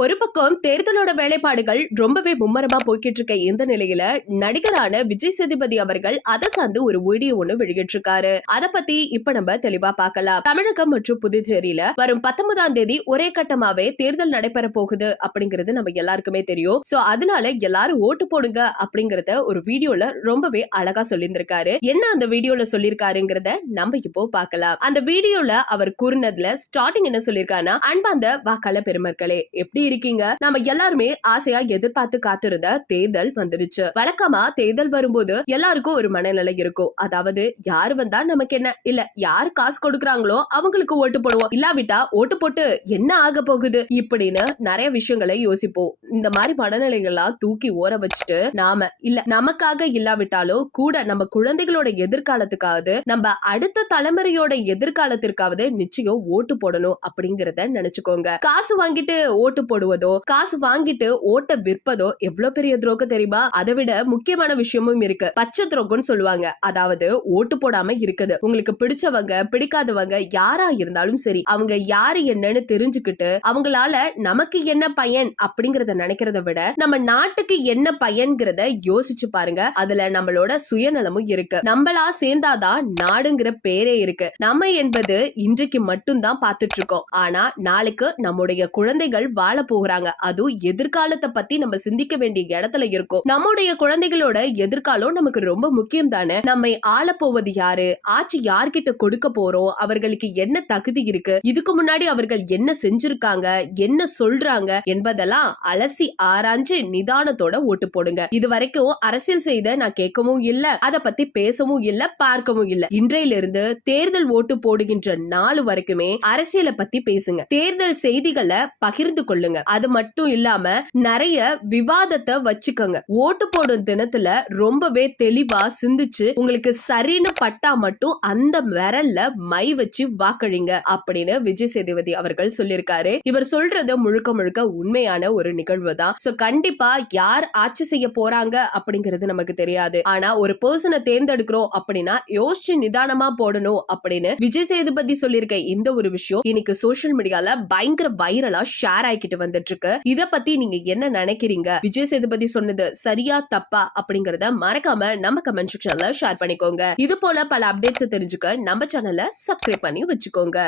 ஒரு பக்கம் தேர்தலோட வேலைப்பாடுகள் ரொம்பவே மும்மரமா போய்கிட்டு இருக்க இந்த நிலையில நடிகரான விஜய் சேதுபதி அவர்கள் அதை சார்ந்து ஒரு வீடியோ ஒண்ணு வெளியிட்டிருக்காரு. அத பத்தி இப்ப நம்ம தெளிவா பார்க்கலாம். தமிழகம் மற்றும் புதுச்சேரியில வரும் 19ஆம் தேதி ஒரே கட்டமாவே தேர்தல் நடைபெற போகுது அப்படிங்கிறது நம்ம எல்லாருக்குமே தெரியும். சோ அதனால எல்லாரும் ஓட்டு போடுங்க அப்படிங்கறத ஒரு வீடியோல ரொம்பவே அழகா சொல்லியிருந்திருக்காரு. என்ன அந்த வீடியோல சொல்லியிருக்காருங்கிறத நம்ம இப்போ பார்க்கலாம். அந்த வீடியோல அவர் கூறினதுல ஸ்டார்டிங் என்ன சொல்லியிருக்காருன்னா, அன்பார்ந்த வாக்காளர் பெருமக்களே, எப்படி இருக்கீங்க? நம்ம எல்லாருமே ஆசையா எதிர்பார்த்து காத்திருந்த தேர்தல் வந்துருச்சு. வழக்கமா தேர்தல் வரும்போது எல்லாருக்கும் ஒரு மனநிலை இருக்கும். அதாவது யாரு வந்தா நமக்கு என்ன, இல்ல யாரு காசு கொடுக்கறாங்களோ அவங்களுக்கு ஓட்டு போடுவோம், இல்லாவிட்டா ஓட்டு போட்டு என்ன ஆக போகுது இப்படின்னு நிறைய விஷயங்களை யோசிப்போம். இந்த மாதிரி மனநிலைகள்லாம் தூக்கி ஓர வச்சுட்டு நாம இல்ல நமக்காக இல்லாவிட்டாலும் கூட நம்ம குழந்தைகளோட எதிர்காலத்துக்காவது, நம்ம அடுத்த தலைமுறையோட எதிர்காலத்திற்காவது நிச்சயம் ஓட்டு போடணும் அப்படிங்கறத நினைச்சுக்கோங்க. காசு வாங்கிட்டு ஓட்டு போடுவதோ, காசு வாங்கிட்டு ஓட்ட விற்பதோ எவ்வளவு பெரிய துரோகம் தெரியுமா? அதை விட முக்கியமான விஷயமும் இருக்கு. பச்சை துரோகம்னு சொல்லுவாங்க. அதாவது ஓட்டு போடாம இருக்குது. உங்களுக்கு பிடிச்சவங்க பிடிக்காதவங்க யாரா இருந்தாலும் சரி, அவங்க யாரு என்னன்னு தெரிஞ்சுக்கிட்டு அவங்களால நமக்கு என்ன பயன் அப்படிங்கறத நினைக்கிறத விட நம்ம நாட்டுக்கு என்ன பயன்கிறத யோசிச்சு பாருங்க. அதுல நம்மளோட சுயநலமும் இருக்கு. நம்மளா சேர்ந்தாதான் நாடுங்கிற பேரே இருக்கு. நம்ம என்பது இன்றைக்கு மட்டும் தான் பார்த்துட்டு இருக்கோம். ஆனா நாளைக்கு நம்முடைய குழந்தைகள் வாழ போகிறாங்க. அதுவும் எதிர்காலத்தை பத்தி நம்ம சிந்திக்க வேண்டிய இடத்துல இருக்கும். நம்முடைய குழந்தைகளோட எதிர்காலம் நமக்கு ரொம்ப முக்கியம் தானே. நம்மை ஆள போவது யாரு, ஆட்சி யார்கிட்ட கொடுக்க போறோம், அவர்களுக்கு என்ன தகுதி இருக்கு, இதுக்கு முன்னாடி அவர்கள் என்ன செஞ்சிருக்காங்க, என்ன சொல்றாங்க என்பதெல்லாம் அலசி ஆராய்ஞ்சு நிதானத்தோட ஓட்டு போடுங்க. இது வரைக்கும் அரசியல் செய்த நான் கேட்கவும் இல்ல, அத பத்தி பேசவும் இல்ல, பார்க்கவும் இல்ல. இன்றையிலிருந்து தேர்தல் ஓட்டு போடுகின்ற நாள் வரைக்குமே அரசியலை பத்தி பேசுங்க. தேர்தல் செய்திகளை பகிர்ந்து கொள்ளுங்க. அது மட்டும் இல்லாம நிறைய விவாதத்தை வச்சுக்கோங்க. ஓட்டு போடும் தினத்துல ரொம்பவே தெளிவா சிந்திச்சு உங்களுக்கு சரின்னு பட்டா மட்டும் அந்த விரல்ல மை வச்சு வாக்களிங்க அப்படின்னு விஜய் சேதுபதி அவர்கள் சொல்லியிருக்காரு. இவர் சொல்றது முழுக்க முழுக்க உண்மையான ஒரு நிகழ்வு தான். சோ கண்டிப்பா யார் ஆட்சி செய்ய போறாங்க அப்படிங்கிறது நமக்கு தெரியாது. ஆனா ஒரு பர்சனை தேர்ந்தெடுக்கிறோம் அப்படின்னா யோசிச்சு நிதானமா போடணும் அப்படின்னு விஜய் சேதுபதி சொல்லியிருக்க இந்த ஒரு விஷயம் இன்னைக்கு சோசியல் மீடியால பயங்கர வைரலா ஷேர் ஆகிட்டு வந்துட்டு இருக்கு. இத பத்தி நீங்க என்ன நினைக்கிறீங்க? விஜய் சேதுபதி சொன்னது சரியா தப்பா அப்படிங்கறத மறக்காம நம்ம கமெண்ட் செக்ஷன்ல ஷேர் பண்ணிக்கோங்க. இது போல பல அப்டேட்ஸ் தெரிஞ்சுக்க நம்ம சேனலை சப்ஸ்கிரைப் பண்ணி வச்சுக்கோங்க.